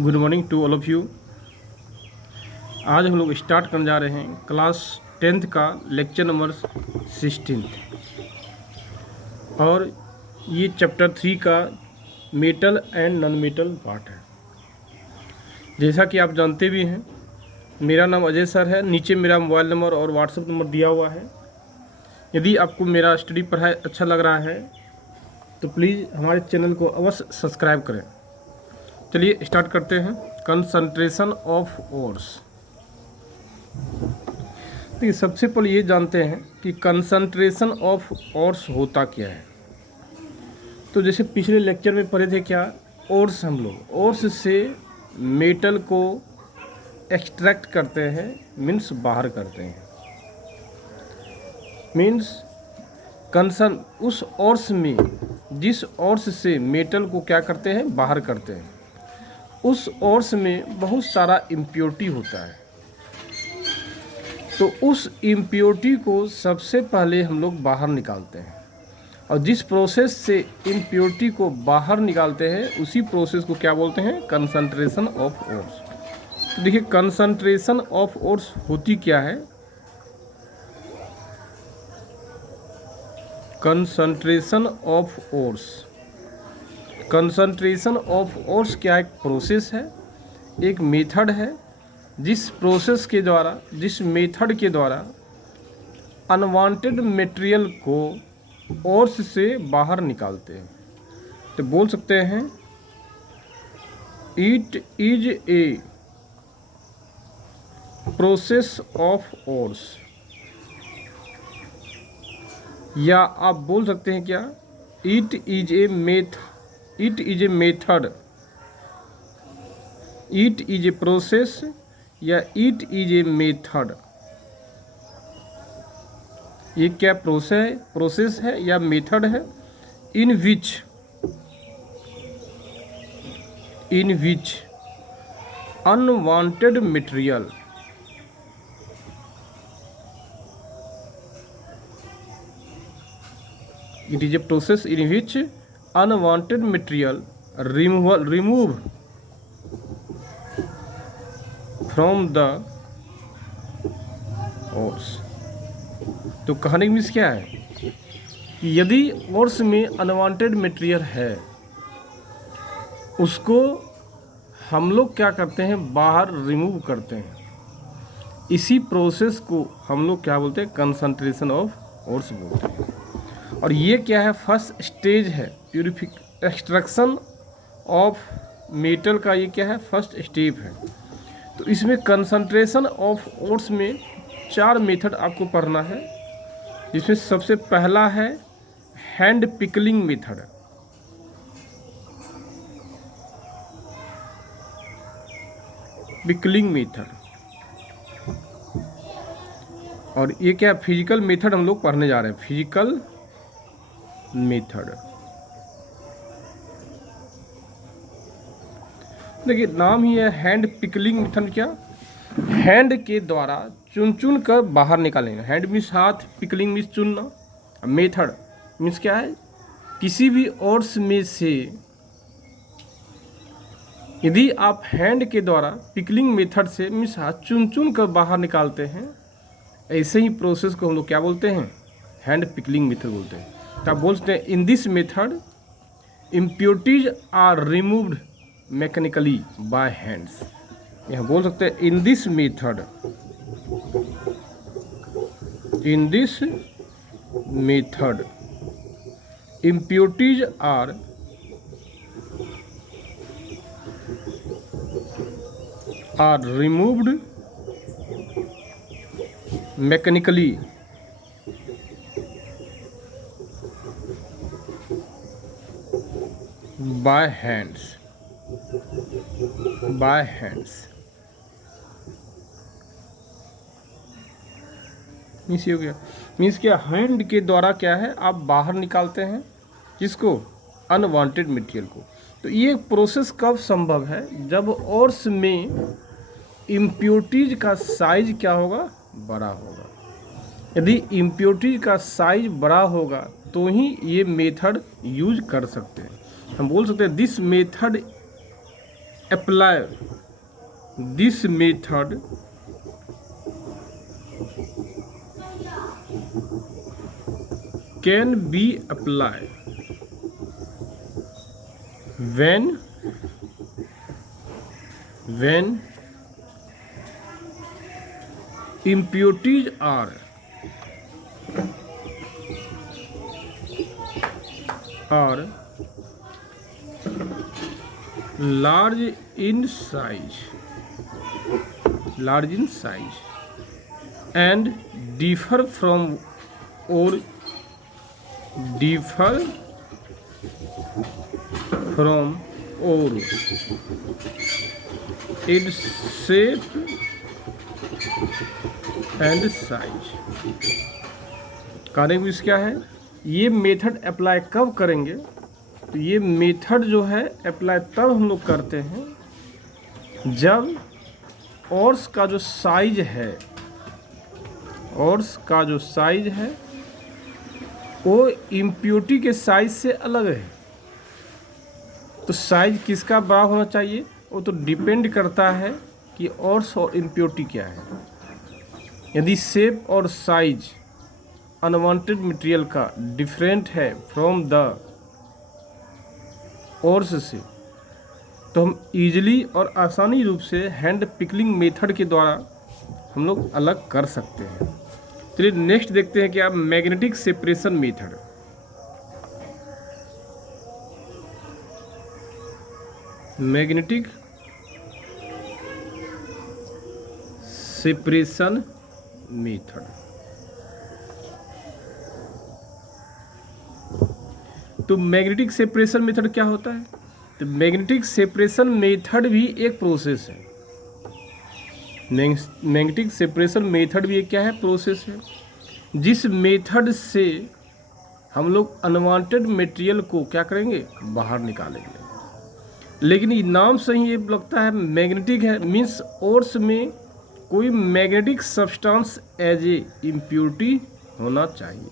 Good morning to all of you. आज हम लोग स्टार्ट करने जा रहे हैं क्लास 10th का लेक्चर नंबर 16 और ये चैप्टर 3 का metal and non metal part है। जैसा कि आप जानते भी हैं, मेरा नाम अजय सर है। नीचे मेरा मोबाइल नंबर और व्हाट्सएप नंबर दिया हुआ है। यदि आपको मेरा स्टडी पढ़ाई अच्छा लग रहा है तो प्लीज़ हमारे चैनल को अवश्य सब्सक्राइब करें। चलिए स्टार्ट करते हैं। Concentration of ores. देखिए, सबसे पहले ये जानते हैं कि कंसंट्रेशन ऑफ ओर्स होता क्या है। तो जैसे पिछले लेक्चर में पढ़े थे क्या, ओर्स हम लोग ओर्स से मेटल को एक्सट्रैक्ट करते हैं, मीन्स बाहर करते हैं। मीन्स उस ओर्स में, जिस ओर्स से मेटल को क्या करते हैं, बाहर करते हैं, उस ओर्स में बहुत सारा इम्प्योरिटी होता है। तो उस इम्प्योरिटी को सबसे पहले हम लोग बाहर निकालते हैं, और जिस प्रोसेस से इम्प्योरिटी को बाहर निकालते हैं उसी प्रोसेस को क्या बोलते हैं, कंसंट्रेशन ऑफ ओर्स। तो देखिए, कंसंट्रेशन ऑफ ओर्स होती क्या है। Concentration of ores, concentration of ores क्या एक प्रोसेस है, एक मेथड है, जिस प्रोसेस के द्वारा, जिस मेथड के द्वारा अनवांटेड मटेरियल को ओर्स से बाहर निकालते हैं। तो बोल सकते हैं it is a process of ores, या आप बोल सकते हैं क्या, it is a method, it is a method, it is a process, या इट इज ए मेथड। ये क्या प्रोसेस है या मेथड है, in which unwanted material, it is a process in which unwanted material remove from the ores। तो कहने की means क्या है कि यदि ओर्स में अनवांटेड मटेरियल है, उसको हम लोग क्या करते हैं, बाहर रिमूव करते हैं। इसी प्रोसेस को हम लोग क्या बोलते हैं, कंसंट्रेशन ऑफ ओर्स बोलते हैं। और ये क्या है, फर्स्ट स्टेज है, एक्सट्रैक्शन ऑफ मेटल का। ये क्या है, फर्स्ट स्टेप है। तो इसमें कंसंट्रेशन ऑफ ओर्स में 4 मेथड आपको पढ़ना है, जिसमें सबसे पहला है hand pickling method. Pickling method, और ये क्या, फिजिकल मेथड हम लोग पढ़ने जा रहे हैं, फिजिकल मेथड। देखिए, नाम ही है हैंड पिकलिंग मेथड। क्या, हैंड के द्वारा चुन चुन कर बाहर निकालेंगे। हैंड मीन्स हाथ, पिकलिंग मीन्स चुनना, मेथड मीन्स क्या है, किसी भी ओर्स में से यदि आप हैंड के द्वारा पिकलिंग मेथड से मीन्स हाथ चुन चुन कर बाहर निकालते हैं, ऐसे ही प्रोसेस को हम लोग क्या बोलते हैं, हैंड पिकलिंग मेथड बोलते हैं। तो आप बोल सकते हैं, in this method impurities are removed mechanically by hands. यहाँ बोल सकते हैं, in this method, in this method impurities are removed mechanically by hands, by hands। Means ये हो गया, मीन्स क्या, हैंड के द्वारा क्या है, आप बाहर निकालते हैं, किसको, अनवांटेड मटेरियल को। तो ये प्रोसेस कब संभव है, जब ओर्स में इम्प्योरिटीज का साइज क्या होगा, बड़ा होगा। यदि इम्प्योरिटीज का साइज बड़ा होगा तो ही ये मेथड यूज कर सकते हैं। हम बोल सकते हैं, this method apply this method can be applied when impurities are large in size and differ from ore its shape and size। कार्य विषय क्या है? ये मेथड अप्लाई कब करेंगे? तो ये मेथड जो है अप्लाई तब हम लोग करते हैं जब ऑर्स का जो साइज है वो इम्प्योरिटी के साइज से अलग है। तो साइज किसका बड़ा होना चाहिए? वो तो डिपेंड करता है कि ऑर्स और इम्प्योरिटी क्या है। यदि शेप और साइज अनवांटेड मटेरियल का डिफरेंट है फ्रॉम द ऑर्स से, तो हम इजीली और आसानी रूप से हैंड पिकलिंग मेथड के द्वारा हम लोग अलग कर सकते हैं। चलिए नेक्स्ट देखते हैं कि आप magnetic separation method. Magnetic separation method. तो मैग्नेटिक सेपरेशन मेथड क्या होता है? तो मैग्नेटिक सेपरेशन मेथड भी एक प्रोसेस है। मैग्नेटिक सेपरेशन मेथड भी एक क्या है? प्रोसेस है, जिस मेथड से हम लोग अनवांटेड मटेरियल को क्या करेंगे? बाहर निकालेंगे। लेकिन ये नाम से ही ये लगता है मैग्नेटिक है, मीन्स ओर्स में कोई magnetic substance as a impurity होना चाहिए,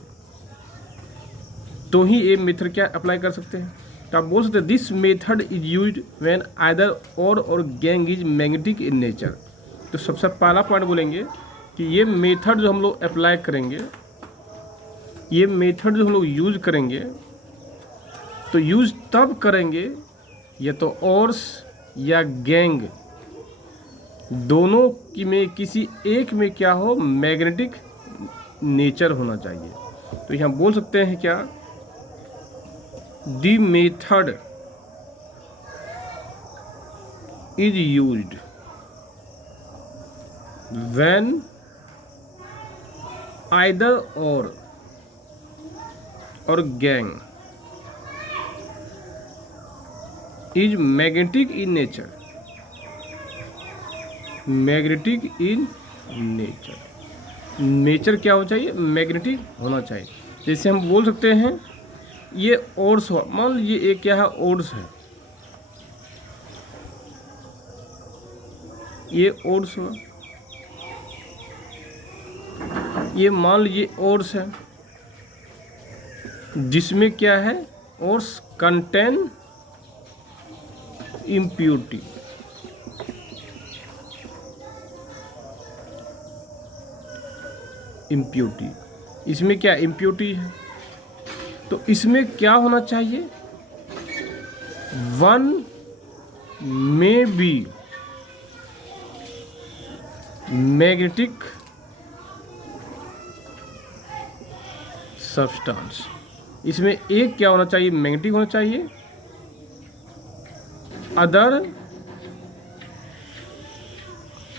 तो ही ये मेथड क्या अप्लाई कर सकते हैं। तो आप बोल सकते हैं this method is used when either ore gangue is magnetic in nature. तो सबसे पहला पॉइंट बोलेंगे कि ये मेथड जो हम लोग अप्लाई करेंगे, ये मेथड जो हम लोग यूज करेंगे, तो यूज तब करेंगे या तो ऑर्स या गैंग दोनों की में किसी एक में क्या हो? मैग्नेटिक नेचर होना चाहिए। तो यहाँ बोल सकते हैं क्या? The method is used when either or gang is magnetic in nature। Magnetic in nature क्या होना चाहिए? मैग्नेटिक होना चाहिए। जैसे हम बोल सकते हैं ये ओर्स हो, मान लीजिए ये क्या है? ओर्स है, ये ओर्स हो, ये मान लीजिए ओर्स है, जिसमें क्या है? Ores contain impurity. इसमें क्या इम्प्योरिटी है? तो इसमें क्या होना चाहिए? वन में बी मैग्नेटिक सब्सटेंस। इसमें एक क्या होना चाहिए? मैग्नेटिक होना चाहिए। Other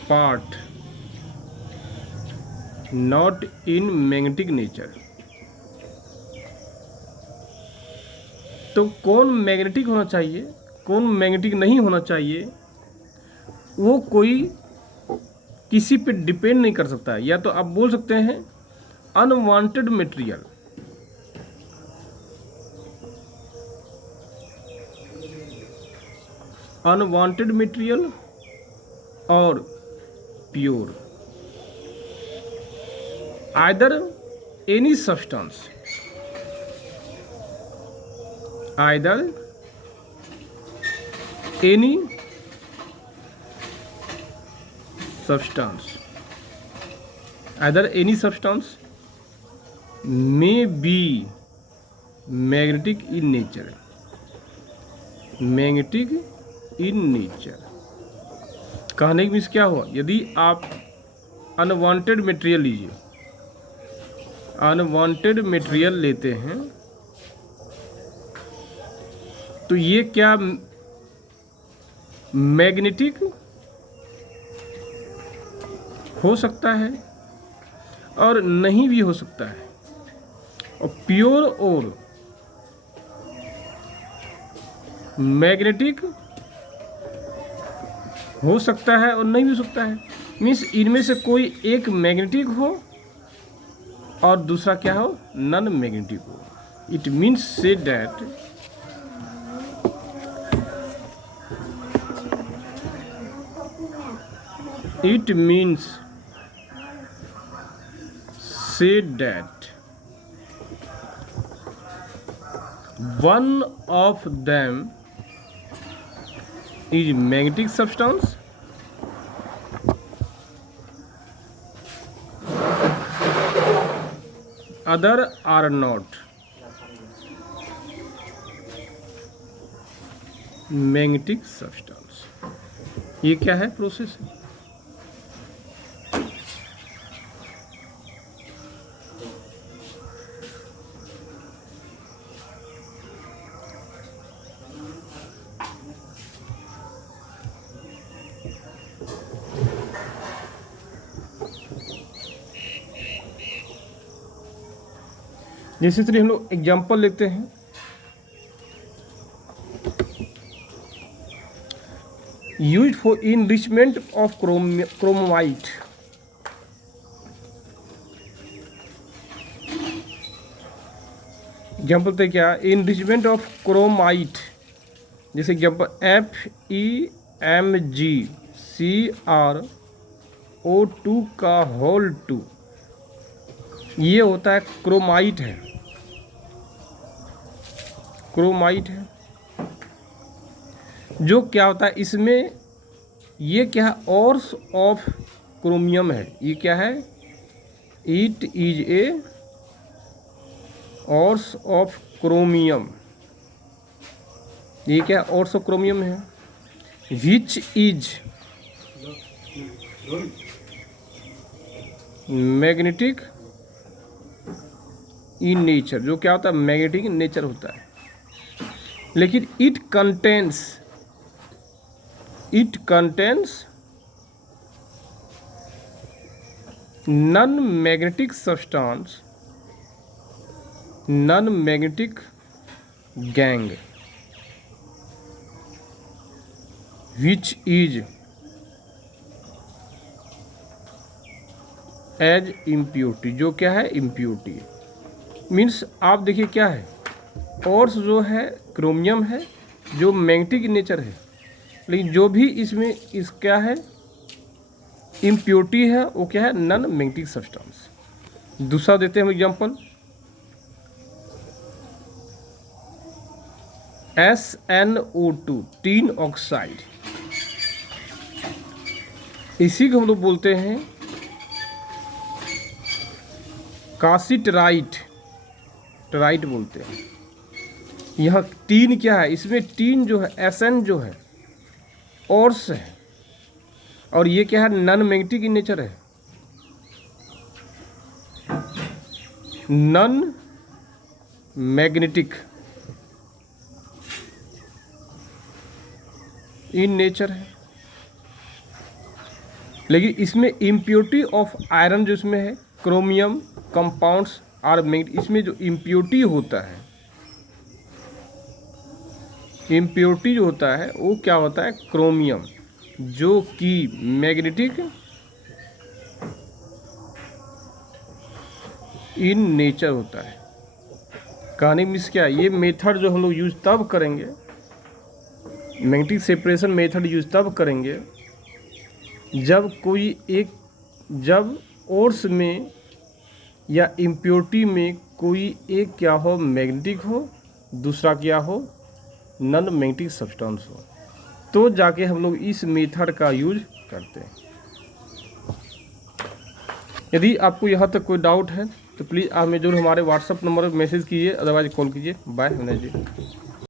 part not in magnetic nature. तो कौन मैग्नेटिक होना चाहिए, कौन मैग्नेटिक नहीं होना चाहिए, वो कोई किसी पे डिपेंड नहीं कर सकता है। या तो आप बोल सकते हैं अनवांटेड मटेरियल, अनवांटेड मटेरियल और pure, either any substance, either any substance, either any substance may be magnetic in nature. Magnetic in nature कहने की मीन्स क्या हुआ, यदि आप अनवांटेड मटेरियल लीजिए, अनवांटेड मटेरियल लेते हैं तो ये क्या मैग्नेटिक हो सकता है और नहीं भी हो सकता है, और प्योर और मैग्नेटिक हो सकता है और नहीं भी हो सकता है। मीन्स इनमें से कोई एक मैग्नेटिक हो और दूसरा क्या हो, नॉन मैग्नेटिक हो। It means say that it means say that one of them is magnetic substance, other are not magnetic substance। ये क्या है प्रोसेस है। जैसे चलिए हम लोग एग्जाम्पल लेते हैं। Use for enrichment of chromite. Example थे क्या, इनरिचमेंट ऑफ क्रोमाइट। जैसे एग्जाम्पल FeMgCrO2 का होल 2, ये होता है क्रोमाइट है, क्रोमाइट है। जो क्या होता है इसमें, ये क्या है, ऑर्स ऑफ क्रोमियम है। ये क्या है, it is a ores of chromium. ये क्या, ऑर्स ऑफ क्रोमियम है। Which is magnetic in nature. जो क्या होता है, मैग्नेटिक इन नेचर होता है, लेकिन it contains non magnetic substance, non magnetic gangue, which is as impurity. जो क्या है, इम्प्योरिटी। मीन्स आप देखिए क्या है, ऑर्स जो है क्रोमियम है, जो मैग्नेटिक नेचर है, लेकिन जो भी इसमें इस क्या है, इम्प्योरिटी है, वो क्या है, नॉन मैग्नेटिक सब्सटेंस। दूसरा देते हैं हम एग्जांपल, SnO2 टीन ऑक्साइड। इसी को हम लोग बोलते हैं कासीटराइट, टराइट बोलते हैं। यहाँ टीन क्या है, इसमें टीन जो है, Sn जो है, ऑर्स है, और ये क्या है, नॉन मैग्नेटिक इन नेचर है, नॉन मैग्नेटिक इन नेचर है। लेकिन इसमें इम्प्योरिटी ऑफ आयरन जो इसमें है, क्रोमियम कंपाउंड्स आर मैग्नेटिक। इसमें जो इम्प्योरिटी होता है, इम्प्योरिटी जो होता है वो क्या होता है, क्रोमियम, जो कि मैग्नेटिक इन नेचर होता है। कहने मीन्स क्या, ये मेथड जो हम लोग यूज तब करेंगे, मैग्नेटिक सेपरेशन मेथड यूज तब करेंगे जब कोई एक, जब ओर्स में या इम्प्योरिटी में कोई एक क्या हो, मैग्नेटिक हो, दूसरा क्या हो, नॉन मैग्नेटिक सब्सटेंस हो, तो जाके हम लोग इस मेथड का यूज करते हैं। यदि आपको यहाँ तक कोई डाउट है तो प्लीज़ आप हमें जरूर हमारे व्हाट्सअप नंबर पर मैसेज कीजिए, अदरवाइज कॉल कीजिए। बाय विनय जी।